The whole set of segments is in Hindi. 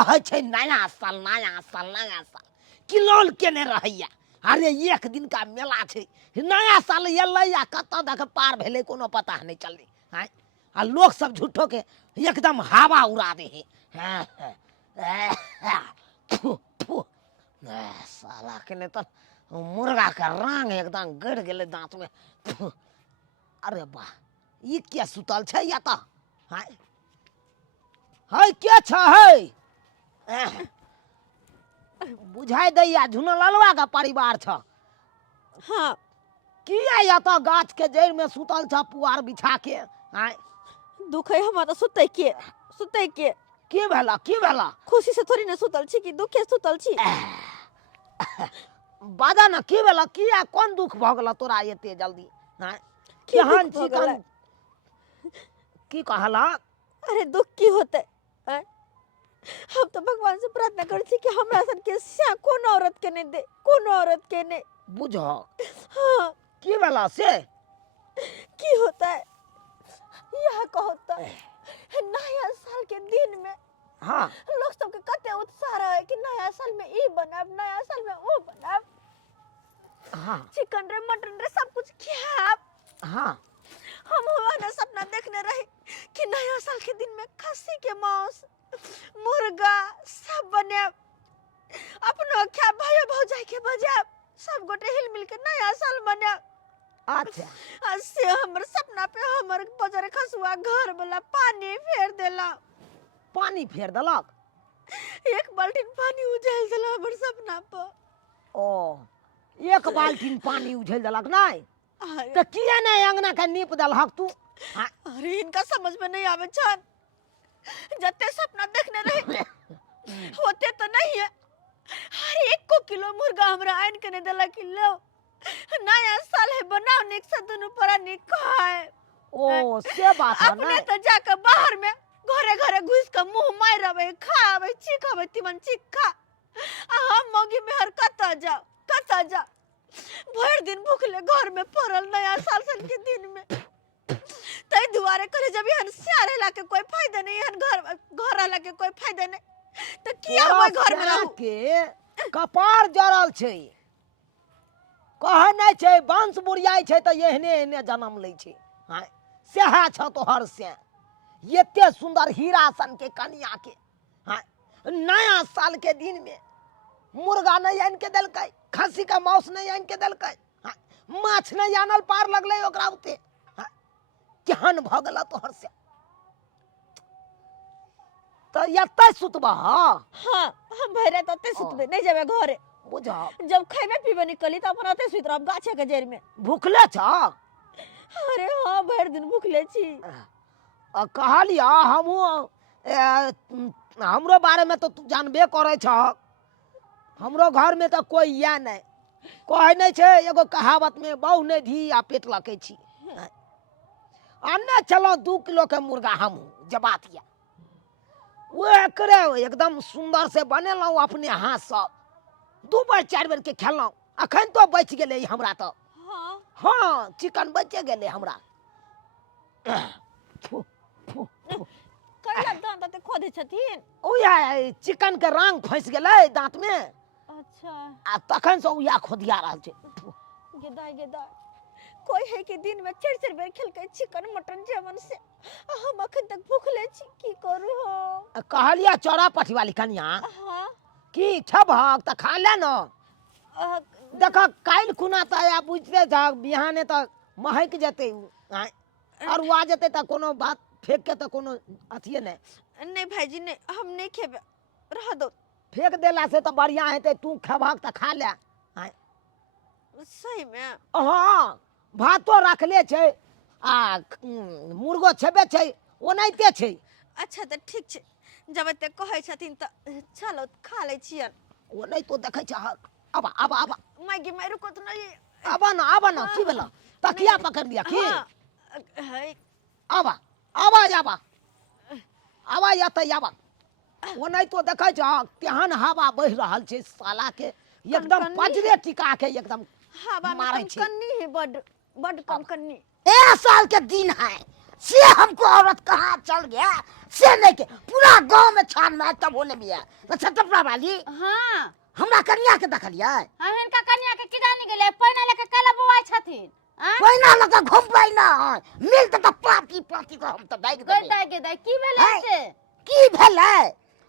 कहे छे नया साल किलोल केने रहैया। अरे एक दिन का मेला छे, नया साल एलै या कत तक पार भेलै कोनो पता नहीं चललै। हैं आ लोग सब झूठो के एकदम हवा उड़ा दे है। फु, फु। साला के ने तो मुर्गा का रंग एकदम गड़ गेले दांत में। फु। अरे वाह, ये क्या सुतल छे या तो है क्या है बुझाई दैया झुना ललवा का परिवार छ। हाँ किया या तो गाछ के जड़ में सुतल छ पुआर बिछा के। हैं दुख है हम तो सुते के की भेला खुशी से थोड़ी ना सुतल छी कि दुखे सुतल छी। बाजा ना की भेला, किया कौन दुख भ गेला तोरा एते जल्दी। हैं की केहन दुख भ गेलै? चिकन की कहला? अरे दुख की होते हैं? हम तो भगवान से प्रार्थना कर छी कि हमरा सन के स्या कौन औरत के नहीं दे, कौन औरत के नहीं। बुझो हाँ की भेला से की होता है यह कहता है नया साल के दिन में हाँ लोग सबके कते उत्साह रहे कि नया साल में ई बनाब, नया साल में वो बनाब, हाँ चिकन रे मटन रे सब कुछ खाब। हाँ हम हुआ ना सपना देखने रहे कि नया साल के दिन में खस्सी के मांस, मुर्गा सब बने, अपनो क्या भाई भौजाई के बजाब, सब गोटे हिल मिल के नया साल बने। अच्छा से हमर सपना पे हमर बजर खसुआ घर वाला पानी फेर देला। पानी फेर देलक? एक बाल्टी पानी उझल देला हमर सपना पर। ओ एक बाल्टी पानी उझल देलक नहीं तो किया नहीं अंगना के नीप देलहक तू? अरे इनका समझ में नहीं आवे छन, जते सपना देखने रहे होते तो नहीं है। हर 1 किलो मुर्गा हमरा आन के ने देला कि लो नया साल है बनाओ निक से दुनु परा निक खाए। ओ से बात है अपने नहीं? तो जाकर बाहर में घरे घरे घुस के मुंह मारबे खावे चिखावे तिमन चिखा। हम मौगी में हर कता जा भर दिन भूखले घर में पड़ल नया साल सन के दिन में। तई दुआरे करे जब हन सियारे ला के कोई फायदा नहीं, हन घर ला के कोई फायदा नहीं, तो किया तोरा होय घर में साला रहू। के कपार जरल छै, कहे नहीं छै वंश बुढ़ियाई छै तो एहने जन्म लै छै। हैं सेहा छ तोहर से एते सुंदर हीरा सन के कन्या के हैं नया साल के दिन में मुर्गा नहीं आन के देलकै, खस्सी का मांस नहीं आन के देलकै, माछ नहीं आनल पार लगलै ओकरा उते। केहन भ गेल तोहर से? तो एते सुतबा? हां हम भैरे तते सुतबे नहीं जाबे घरे। बुझा जब खैबे पीबे निकली त अपन अते सुत रहब गाछे के जड़ में। भूखले छ? अरे हां भर दिन भूखले छी। कहलिया हमू हमरो बारे में तो तू जानबे करे छ, हमरो घर में तो कोई या नहीं कहे नहीं छे। एगो कहावत में बहु ने धी आ पेट लके छी। अन्ने चलो 2 किलो के मुर्गा हमू जबातिया वो करे एकदम सुंदर से बनेलौ अपने हाथ से 2 बार 4 बार के खेलौ। अखन तो बच गेले हमरा तो। हां हाँ चिकन बचे गेले हमरा। फु, फु, फु। कैला दांत ते खोदे छथिन? ओया चिकन के रंग फंस गेले दांत में। अच्छा आ तखन से ओया खोदिया रहल छै। गेदा कोई है कि दिन में 4 बेर खेलकै चिकन मटन जेवन से हम अखन तक भूखले छी, की करू हो? कहलिया चौरा पठी वाली कन्या हां की छबहक त खा ले न। देख काल खुना त या बुझते जा बिहाने त महक जते और आ जते त कोनो बात फेंक के त कोनो अथिए नहीं। नहीं भाईजी नहीं, हम नहीं खेबे, रह दो। फेंक देला से तो बढ़िया हेते, तू खबहक त खा ले। सही में? हाँ भातो रखले छै आ मुर्गो छेबे छै ओनाइते छै। अच्छा तो ठीक छे, जब एते कहै छथिन त चलो खा ले छियन। ओनाइ तो देखै छ। आबा मैगी मारू को तो नहीं। आबा ना की भेला? तकिया पकड़ लिया की? है आबा याता ओनाइ तो देखै छ केहन हवा बह रहल छै साला के एकदम पजरे टिका के एकदम हवा मारै में छै। कन्नी है, बड कम कन्नी। ए साल के दिन है से हमको औरत कहाँ चल गया से नहीं के पूरा गांव में छान मार तब होने भी है तो छटपड़ा वाली हां हमरा कन्या के देखलिए हम इनका कन्या के किदा नहीं गेले पैना लेके काला बौआई छथिन पहिना लगा घुमबै ना मिल त पाती पाती को हम त बैग दे गदा की भेलै से की भेलै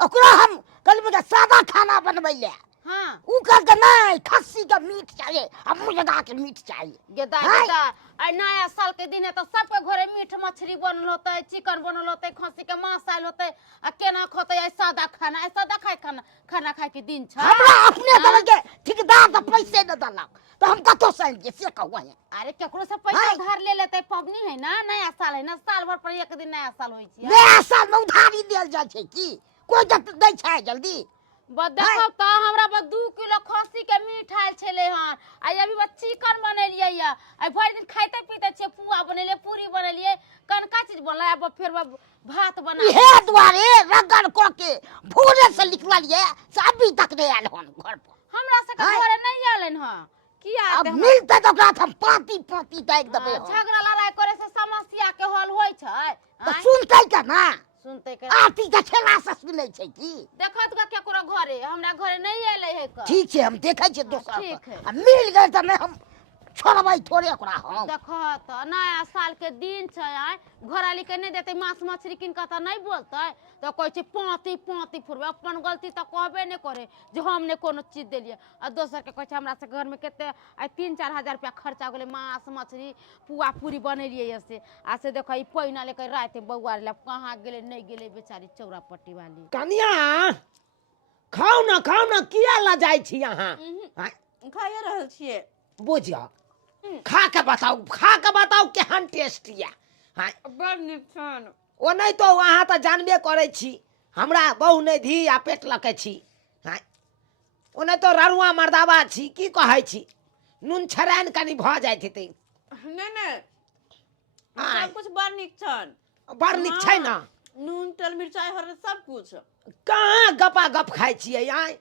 ओकरा हम कहलिए सादा खाना बनबै ले हां उ कहलकै नहीं खस्सी का मीट चाहिए अब मुर्गा के मीट चाहिए गदा गदा आ नया साल के दिन है तो सबके घरे मीट मछली बनल होतै चिकन बनल होतै खस्सी के मांस आइल होतै आ केना खतै ऐ सादा खाए खाना खाए के दिन छ हमरा अपने दल के ठेकेदार त पैसे न दलक तो हम कतो से से कहू है अरे केकरो से पैसा घर ले लेतै पबनी है ना नया साल है ना साल भर पर एक दिन नया साल होई छै नया साल में उधारी देल जाय छै की कोई जब दै छै जल्दी देखो तो हमरा बस 2 किलो खस्सी के मीट आइल छले हन आ अभी बस चिकन बनेलिए या आ भर दिन खाइते पीते छे पुआ बनेलिए पूरी बनेलिए कनका चीज बनला अब फिर भात बना हे द्वारे रगड़ क के भोरे से निकललिए से अभी तक नहीं आयल हन घर पर हमरा से के घरे नहीं आलन ह की आते अब मिलते तो ओकरा हम पाती पाती बैग देबे झगड़ा लड़ाई करे से समस्या के हल होय छै तो सुनतै के ना सुनते के आरती के खेला से सुनै छै की देखत का केकरो घरे हमरा घरे नहीं आले है क ठीक छै हम देखै छियै दोसर ठीक है। आ मिल गए त नहीं हम छोड़बै थोड़े ओकरा हम देखत नया साल के दिन छै आय घराली के नहीं देते मांस मछली किन का त नहीं बोलते तो कहै छै पाती पाती फुरबे अपन गलती त कहबे नहीं करे जे हमने कोनो चीज देलिए आ दोसर के कहै छै हमरा से घर में केते आय 3-4 हजार रुपया खर्चा गेले मांस मछली पुआ पूरी बनेलिए से आ से देखै पैना लेके रात बौआ ले कहां गेले नहीं गेले बेचारी चौरापट्टी वाली कनिया खाओ ना किया ला जाइ छी अहाँ खाए रहल छिए बुझियो खा के बताओ केहन टेस्ट या हां बड़ नीक छन ओ नहीं तो अहाँ त जानबे करे छी हमरा बहु नहीं धी आ पेट लके छी हां ओ नहीं तो ररुआ मर्दावा छी की कहै छी नून छरान कनी भ जाइत हेतै नहीं सब कुछ बड़ नीक छन बड़ नीक छै ना नून तेल मिर्चाई हर सब कुछ कहाँ गपा गप खाई छियै आय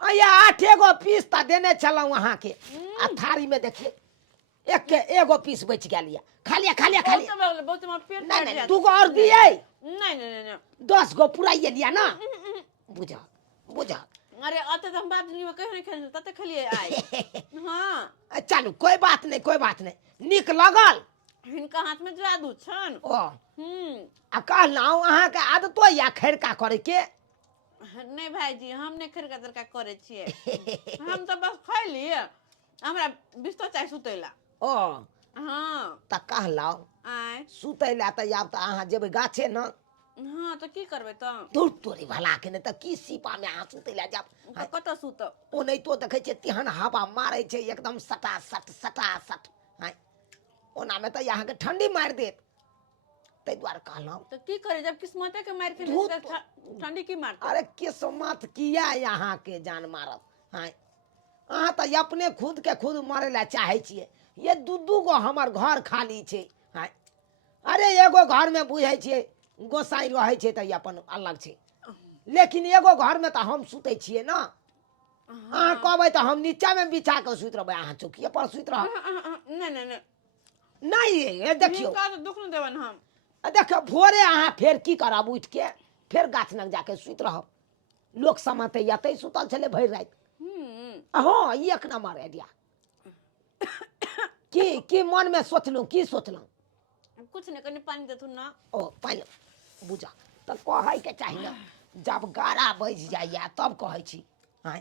अया 8 गो पीस त देने चलौ अहाँ के आ थारी में देखिए एगो पीस बच गेल या खालिया बहुत पेट नहीं 2 गो और दिए नहीं 10 गो पुराइए लिया ना बुझा अरे अते हम बात नहीं कह नहीं खेल तते खलिए आए हां चलू कोई बात नहीं निक लगल इनका हाथ में जादू छन ओ आ कहलौ अहाँ के आदतो या खैरका करे के नहीं भाईजी हम नहीं खैरका तरका करे छिए हम तो बस खाइ लिए हमरा बिस्तर चाय सुतैला ओ हां त कहलौ आय सुतैला त आब त अहाँ जेबै गाछे न हां तो की करबै त दूर तोरी भला के न त की सीपा में अहाँ सुतैला जाब कत सुत ओ नहीं तो देखै छै तेहन हवा मारै छै एकदम सटा सट हां ओना में त यहाँ के ठंडी मार देत तै द्वार कहलौ तो की करे जब किस्मते के मार के ठंडी की मारत अरे किस्मत किया यहाँ के जान मारत हां अहाँ त अपने खुद के खुद मारे ला चाहे छिए ये दू गो हमर घर खाली छै हां अरे एगो घर में बुझै छिए गोसाई रहै छै त अपन अलग छै लेकिन एगो घर में त हम सुतै छिए ना अहाँ कहबै त हम नीचा में बिछा के सुत रहबै अहाँ चौकिए पर सुत रह नहीं ये देखियो का दुख न देवन हम देखियो भोरे अहाँ फेर की करब उठ के फेर गाछ लग जाके सुत रहब लोक समाते यतै सुतल छले भरि रात हाँ एक नंबर आइडिया की मन में सोचलू की सोचलू कुछ नहीं कनी पानी देथु ना ओ पानी बुझा त कहै के चाहिए ना जब गारा बज जाइया तब कहै छी हां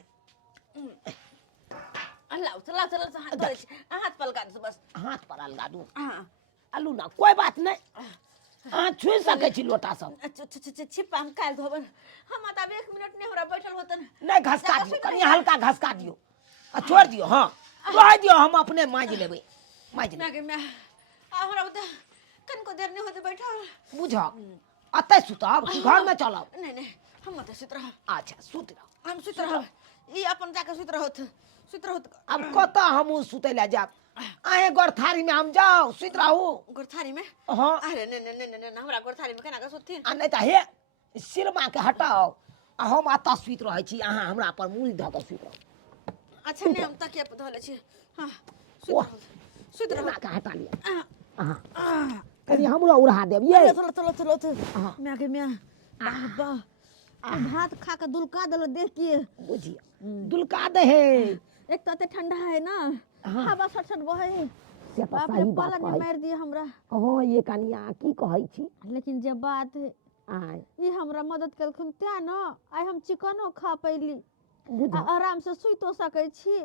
अल्लाह चला हाथ पलका दो बस हाथ पर अलगा दू आलू ना कोई बात नहीं हां छुई सकै छी लोटा सब छिपा हम काल धोबन हम त अब 1 मिनट नहीं हमरा बैठल होतन नहीं घसका दियो कनी हल्का घसका दियो आ छोड़ दियो हां रह दियो हम अपने मांज लेबै मैं हमरा बता कन को देर नहीं होते बैठल बुझा अतै सुतब घर में चलब नहीं हम त सुत रह अच्छा सुत रह हम सुत रह ई अपन जाके सुत रहत अब कता हम सुतै ला जाब आए गरथारी में हम जाओ सुत रहू गरथारी में हां अरे नहीं हमरा गरथारी में केना के सुतथिन आ नहीं त हे सिरमा के हटाओ आ हम आता सुत रहै छी अहाँ हमरा पर मूल ध के सुत रह अच्छा नहीं हम तकिया पर धले छी हां सुत रह के हटा लिया हां कनी हमरो उड़ा देब ये चलो चलो चलो चलो हाँ। मैं आगे मैं बाबा भात खा के दुलका दल देखिए बुझिए दुलका दे हे एक तो ठंडा है ना हाँ। हवा सट सट बहे से तो बाप रे सही बात पाला ने कहै मार दिया हमरा हाँ ये कनिया की कहै छी लेकिन जब बात है आय ये हमरा मदद कलखुन त्या न आइ हम चिकनो खा पैली बुझ आराम से सुई तो सकै छी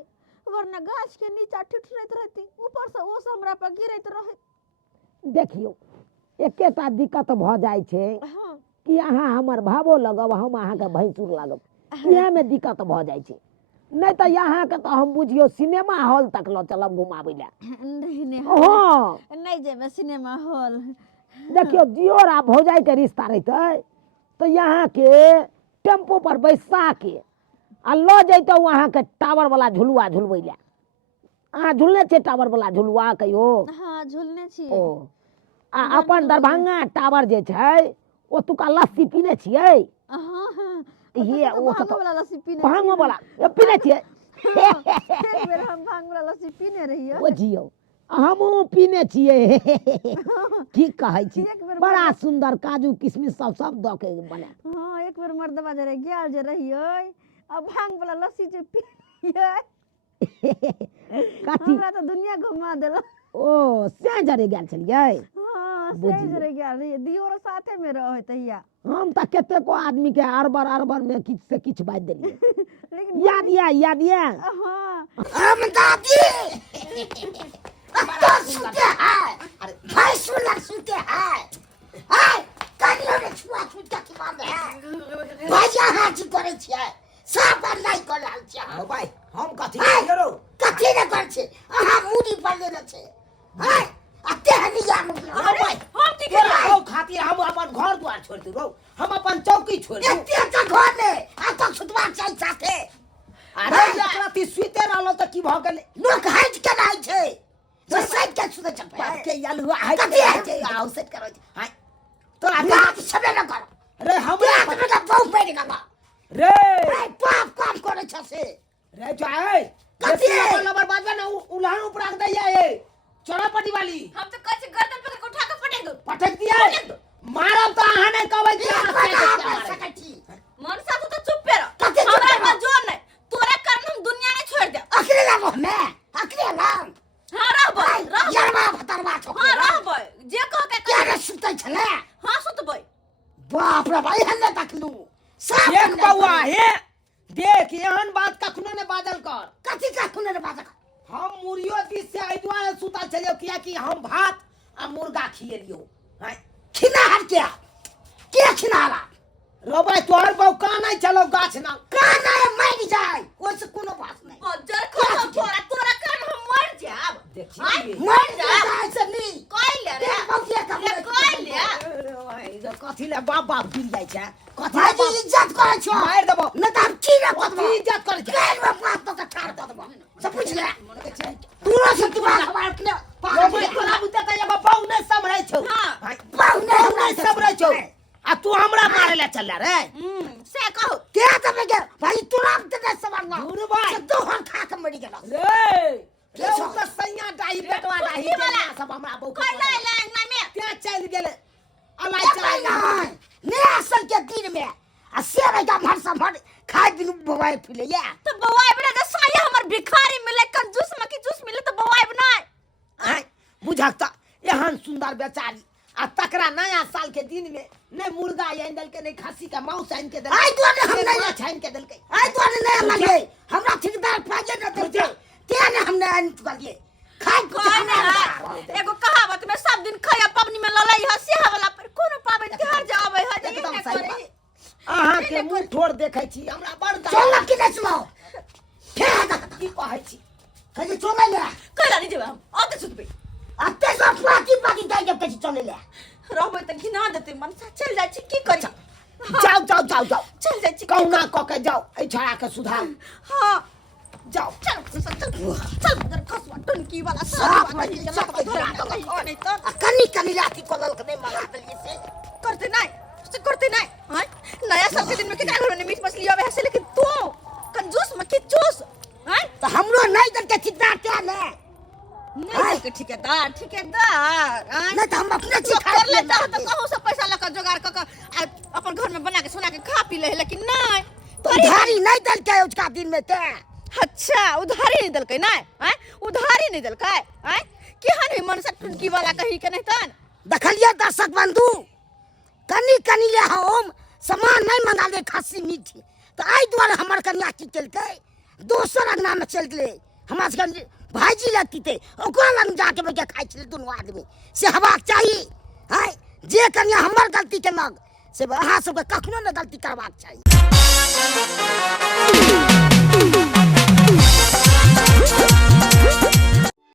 वरना गाछ के नीचा ठिठुरैत रहती ऊपर से ओस हमरा पर गिरैत रहे देखियो एकेटा दिक्कत भ जाइ छै हाँ कि अहाँ हमर भावो लगब हम अहाँके भैंसुर लागब इहे में दिक्कत भ जाइ छै नहीं तो यहाँ के तो हम बुझियो सिनेमा हॉल तक लो चलब घुमाबै ले नहीं नहीं हाँ नहीं जेबे सिनेमा हॉल देखियो जियोर आ भौजाई के रिश्ता रहते तो यहाँ के टेम्पो पर बैसा के आ लो जैतो वहाँ के टावर वाला झुलुआ झुलबै ले अहाँ झुलने छे टावर वाला झुलुआ कहियो हाँ झुलने छिए ओ आ अपन दरभंगा टावर जे छै ओतुका लस्सी पीने छियै हाँ हाँ ये तो वो भांगो तो वाला लस्सी पीने भांगो वाला ये पीने छियै एक बेर हम भांग वाला लस्सी पीने रहिए ओ जियो हमहूँ पीने छियै की कहै छी एक बेर बड़ा सुंदर काजू किशमिश सब दऽ के बने हाँ एक बेर मर्दबा जरे गेल जे रहिए अब भांग वाला लस्सी जे पिए कथी हमरा तो दुनिया घुमा देला ओ से जरे गेल छलियै हाँ से बुझिए। जरे गेल रहिए दियोर साथे में रहे तहिया हम तऽ कतेको आदमी के अरबर में किछ से किछ बाजि देलियै लेकिन याद ये हाँ हम दादी तो सुते है अरे भाई सुलग सुते है हाय कनियो ने छुआ छुआ के बांध है भाई हाथ करे छियै सब नहीं कर रहल छियै भाई हम कथी करियै कथी ने कर छै अहाँ मुड़ी पर लेने छै हाय अते हनिया अरे भाई हम की केना हो खातिर हम अपन घर द्वार छोड़ दू हम अपन चौकी छोड़ दू एते त घर ने आ तो सुतवा चाहि साथे अरे एक राति सुते रहलो तऽ की भ गेलै लोक हट के रहै छै तो साइड के सुते चपे बात के यालुआ है कथी है? के आओ सेट करो हाय तोरा बात सबे न कर रे हमरा हमरा का बहुत बैठ गया रे भाई पाप काम करे छ से रे जाए कथी है? नंबर बाजबे ना उल्हान ऊपर रख दैया ए चौरापटी वाली हम तो कैसे गर्दन पकड़ के उठा के पटक दो पटक दिया मारब तो अहाँ नहीं कहबै कि अहाँ से के मारे। सकती मनसा तू तो चुप पे रह कथी चुप हमरा पे में रह? जोर नहीं तोरे कारण हम दुनिया ने छोड़ दे अखरे लागो मैं अखरे लाम हां रहबै यरवा भतरवा छ हां रहबै जे कह के क्या रे सुतै छले हां सुतबै बाप रे भाई हल्ले तकलू सब देख बउआ हे देख एहन बात कखनो ने बाजल कर कथी का खुने रे बात हम मुरियो दिस से एहि दुआरे सुतल छलियो किया कि हम भात आ मुर्गा खिएलियो हाय खिना हट के खिनाला रोबै तोहर बउ कानै चलो गाछ ना काना मर जाय ओइ से कोनो बात नहीं बजर खा तोरा कारण हम मर जाब देखिए मर जाय से नहीं कोई ले रे देख बहुते का ले कोई ले कथी ले बाप बाप गिर जाइ छै कथी ले भाई बाप इज्जत करे छ मार देबो न त हम की रे कदबो कथी इज्जत कर छै केन में बात तो ठाड़ कदबो सब पूछ ले तूरा से तू हमार के रोबै तोरा बुते त एगो बउ नै सम्हरै छौ हां हाय बाऊ बउ नै सम्हरै छौ आ तू हमरा मारे ले चल रे से कहो क्या तबे के भाई तुरंत ने समझना दूर भाई तो हम खा के मर गेला रे के रे छौ? उ त सैया डाही बेटवा डाही कोठी वाला। केना सब हमरा बउ कोई ले ले अंगना में क्या चल गेले अलाई क्या चल नहीं ने असल के दिन में आ से भाई का भर सब भर खाए दिन बवाई फिले या तो बवाई बना दे साया हमर भिखारी मिले कंजूस मकी जूस मिले तो बवाई बनाए आय बुझक त एहन सुंदर बेचारी आ तकरा नया साल के दिन में ने मुर्गा आइन देलकै ने खस्सी के मांस आइन के देलकै आई तो ने हम नहीं माछ आइन के देलकै आई तो ने लगे हमरा ठेकेदार पाजे न देते ते ने हमने आन चुकालिए खाए को कोई नहीं एगो कहावत में सब दिन खया पबनी में ललई हसी वाला पर कोनो पाबन त्योहार जावे ह जे एकदम ने सही करे बात। अहाँ के मुंह ठोर देखै छी हमरा बड़ चल कि नहीं सुनो क्या की कहै छी कहे चले ले कला नहीं जेबे हम आते सुतबे अते सब पार्टी पार्टी जाए के कहे चले ले रहबै त घिना देते मन सा चल जाय छी की करी जाओ जाओ जाओ जाओ चल जाय छी कहुना क के जाओ ए छड़ा के सुधार हां जाओ चल चल उधर खसवा टंकी वाला साफ सब नहीं, जला सब के जला धरा के तो नहीं तो कन्नी कन्नी राती को लल के नहीं मारा दलिए से करते नहीं से करते नहीं हां नया साल के दिन में कितना घर में मीट मछली आवे हसे लेकिन तू कंजूस मत चूस हां तो हमरो नहीं करके चित्ता क्या ने नहीं देलकै ठेकेदार नहीं तो हम अपने तो चिखा कर लेता हो तो कहूं से पैसा लेकर जोगाड़ कर अपन घर में बना के सोना के खा पी ले लेकिन नहीं उधारी नहीं दलके उसका दिन में ते अच्छा उधारी नहीं दलकै नहीं हैं उधारी नहीं दलकै हैं केहन है मनसा टुनकी वाला कही के नहीं तन देखलिए दर्शक बंधु कनी कनी ले हम सामान नहीं मंगा ले खासी मीठी तो आई द्वारा हमर कन्या की केलकै दोसर अंगना में चल गेलै हमरा सबके भाईजी लगती थे ओकरा लग जाके बैठे खाइ छलै दुनू आदमी से हेबाक चाही है जे कन्या हमर गलती के नग से अहाँ सबके कखनो न गलती करबाक चाही